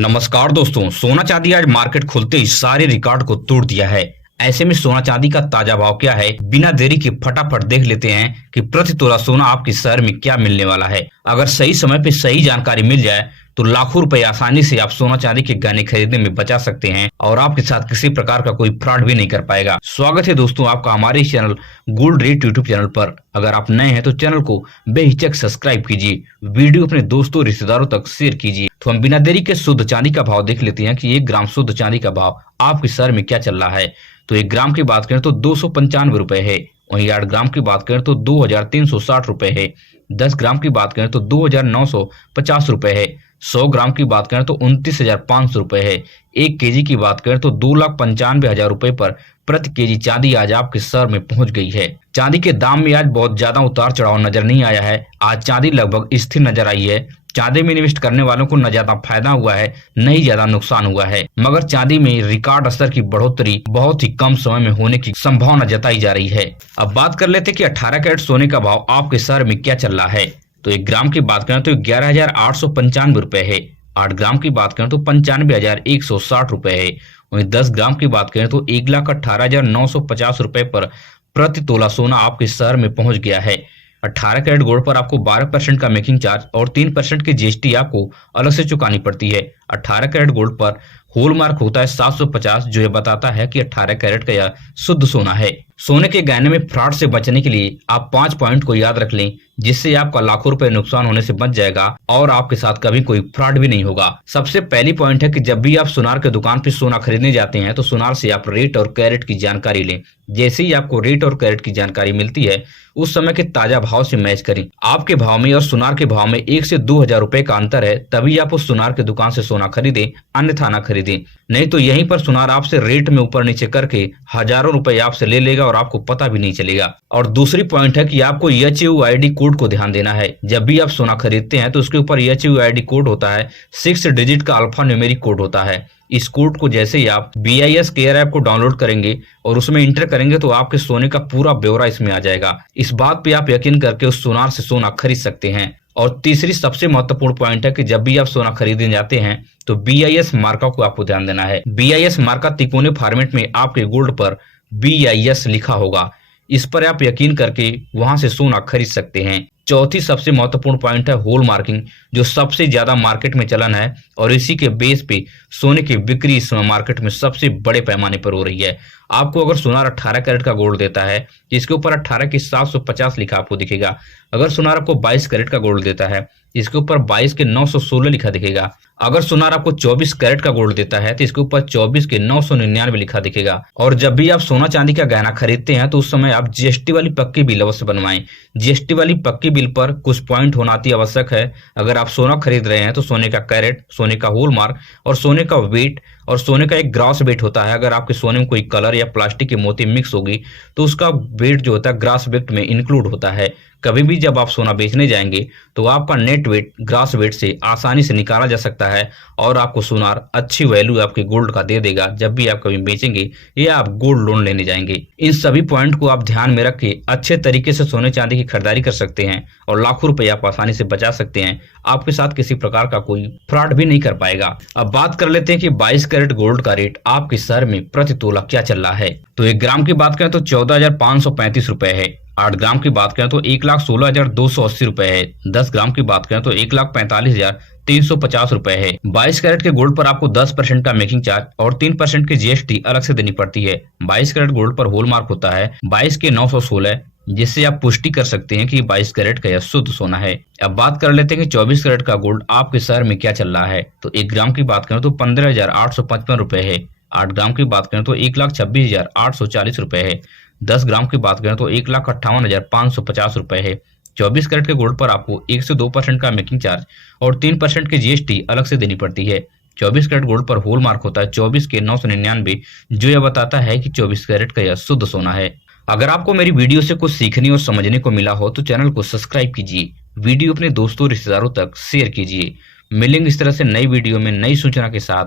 नमस्कार दोस्तों, सोना चांदी आज मार्केट खुलते ही सारे रिकॉर्ड को तोड़ दिया है। ऐसे में सोना चांदी का ताजा भाव क्या है, बिना देरी के फटाफट देख लेते हैं कि प्रति तोला सोना आपके शहर में क्या मिलने वाला है। अगर सही समय पे सही जानकारी मिल जाए तो लाखों रुपए आसानी से आप सोना चांदी के गहने खरीदने में बचा सकते हैं और आपके साथ किसी प्रकार का कोई फ्रॉड भी नहीं कर पाएगा। स्वागत है दोस्तों आपका हमारे इस channel gold rate YouTube channel पर। अगर आप नए हैं तो चैनल को बेहिचक सब्सक्राइब कीजिए, वीडियो अपने दोस्तों रिश्तेदारों तक शेयर कीजिए। तो हम बिना देरी के शुद्ध चांदी का भाव देख लेते हैं कि 1 ग्राम शुद्ध चांदी का भाव आपके शहर में क्या चल रहा है। तो 1 ग्राम की बात करें तो 295 रुपए है। वहीं 8 ग्राम की बात करें तो 2360 रुपए है। 10 ग्राम की बात करें तो 2950 रुपए है। 100 ग्राम की बात करें तो 29,500 रुपए है। 1 केजी की बात करें तो 2,95,000 रुपए पर प्रति केजी चांदी आज आपके शहर में पहुंच गई है। चांदी के दाम में आज बहुत ज्यादा उतार चढ़ाव नजर नहीं आया है। आज चांदी लगभग स्थिर नजर आई है। चांदी में इन्वेस्ट करने वालों को न ज्यादा फायदा हुआ है, न ही ज्यादा नुकसान हुआ है। मगर चांदी में रिकॉर्ड स्तर की बढ़ोतरी बहुत ही कम समय में होने की संभावना जताई जा रही है। अब बात कर लेते हैं कि 18 कैरेट सोने का भाव आपके शहर में क्या चल रहा है। तो 1 ग्राम की बात करें तो 11,895 रुपए है। 8 ग्राम की बात करें तो 95,160 रुपए है। वहीं 10 ग्राम की बात करें तो 1,18,950 रुपए पर प्रति तोला सोना आपके शहर में पहुंच गया है। 18 कैरेट गोल्ड पर आपको 12% का मेकिंग चार्ज और 3% की जीएसटी आपको अलग से चुकानी पड़ती है। 18 कैरेट गोल्ड पर हॉलमार्क होता है 750, जो ये बताता है कि 18 कैरेट का यह शुद्ध सोना है। सोने के गहने में फ्रॉड से बचने के लिए आप 5 पॉइंट को याद रख लें, जिससे आपका लाखों रुपए नुकसान होने से बच जाएगा और आपके साथ कभी कोई फ्रॉड भी नहीं होगा। सबसे पहली पॉइंट है कि जब भी आप सुनार के दुकान पे सोना खरीदने जाते हैं तो सुनार से आप रेट और कैरेट की जानकारी लें। जैसे ही आपको रेट और कैरेट की जानकारी मिलती है उस समय के ताजा भाव से मैच करें। आपके भाव में और सुनार के भाव में 1 से 2,000 रुपए का अंतर है, तभी आप उस सुनार के दुकान से सोना खरीदें, अन्यथा ना खरीदें। नहीं तो यहीं पर सुनार आपसे रेट में ऊपर नीचे करके हजारों रुपए आपसे ले लेगा और आपको पता भी नहीं चलेगा। और दूसरी पॉइंट है कि आपको HUID कोड को ध्यान देना है। जब भी आप सोना खरीदते हैं तो उसके ऊपर HUID कोड होता है, 6 डिजिट का अल्फा न्यूमेरिक कोड होता है। इस कोड को जैसे ही आप BIS केयर ऐप को डाउनलोड करेंगे और उसमें इंटर करेंगे तो आपके सोने का पूरा ब्यौरा इसमें आ जाएगा। इस बात पे आप यकीन करके उस सुनार से सोना खरीद सकते हैं। और तीसरी सबसे महत्वपूर्ण पॉइंट है कि जब भी आप सोना खरीदने जाते हैं तो BIS मार्का को आपको ध्यान देना है। BIS मार्का तिकोने फॉर्मेट में आपके गोल्ड पर BIS लिखा होगा, इस पर आप यकीन करके वहां से सोना खरीद सकते हैं। चौथी सबसे महत्वपूर्ण पॉइंट है होल मार्किंग, जो सबसे ज्यादा मार्केट में चलन है और इसी के बेस पे सोने की बिक्री इस समय मार्केट में सबसे बड़े पैमाने पर हो रही है। आपको अगर सुनार 18 कैरेट का गोल्ड देता है जिसके ऊपर 18 के 750 लिखा आपको दिखेगा। अगर सुनार आपको 22 कैरेट का गोल्ड देता है इसके ऊपर 22 के 916 लिखा दिखेगा। अगर सुनार आपको 24 कैरेट का गोल्ड देता है तो इसके ऊपर 24 के 999 लिखा दिखेगा। और जब भी आप सोना चांदी का गहना खरीदते हैं तो उस समय आप GST वाली पक्की बिल अवश्य बनवाएं। GST वाली पक्की बिल पर कुछ पॉइंट होना अति आवश्यक है। अगर आप सोना खरीद रहे हैं तो सोने का कैरेट, सोने का हॉलमार्क और सोने का वेट और सोने का एक ग्रास वेट होता है। अगर आपके सोने में कोई कलर या प्लास्टिक की मोती मिक्स होगी तो उसका वेट जो होता है ग्रास वेट में इंक्लूड होता है। कभी भी जब आप सोना बेचने जाएंगे तो आपका नेट वेट ग्रास वेट से आसानी से निकाला जा सकता है और आपको सुनार अच्छी वैल्यू आपके गोल्ड का दे देगा जब भी आप कभी बेचेंगे या आप गोल्ड लोन लेने जाएंगे। इन सभी पॉइंट को आप ध्यान में रख के अच्छे तरीके से सोने चांदी की खरीदारी कर सकते हैं और लाखों रुपए आप आसानी से बचा सकते हैं। आपके साथ किसी प्रकार का कोई फ्रॉड भी नहीं कर पाएगा। अब बात कर लेते हैं कि 22 कैरेट गोल्ड का रेट आपके शहर में प्रति तोला क्या चल रहा है। तो 1 ग्राम की बात करें तो 14,535 रुपए है। 8 ग्राम की बात करें तो 1,16,280 रुपए है। 10 ग्राम की बात करें तो 1,45,350 रुपए है। 22 कैरेट के गोल्ड पर आपको 10% का मेकिंग चार्ज और 3% की GST अलग से देनी पड़ती है। 22 कैरेट गोल्ड पर हॉलमार्क होता है 22 के 916, जिससे आप पुष्टि कर सकते हैं कि 22 कैरेट का यह शुद्ध सोना है। अब बात कर लेते हैं कि 24 कैरेट का गोल्ड आपके शहर में क्या चल रहा है। तो 1 ग्राम की बात करें तो 15,855 रुपए है। 8 ग्राम की बात करें तो 1,26,840 रुपए है। 10 ग्राम की बात करें तो 1,58,550 रुपए है। 24 कैरेट के गोल्ड पर आपको 1 से 2% का मेकिंग चार्ज और 3% की GST अलग से देनी पड़ती है। 24 कैरेट गोल्ड पर हॉलमार्क होता है 24 के 999, जो यह बताता है कि 24 कैरेट का यह शुद्ध सोना है। अगर आपको मेरी वीडियो से कुछ सीखने और समझने को मिला हो तो चैनल को सब्सक्राइब कीजिए, वीडियो अपने दोस्तों रिश्तेदारों तक शेयर कीजिए। मिलेंगे इस तरह से नई वीडियो में नई सूचना के साथ।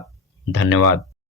धन्यवाद।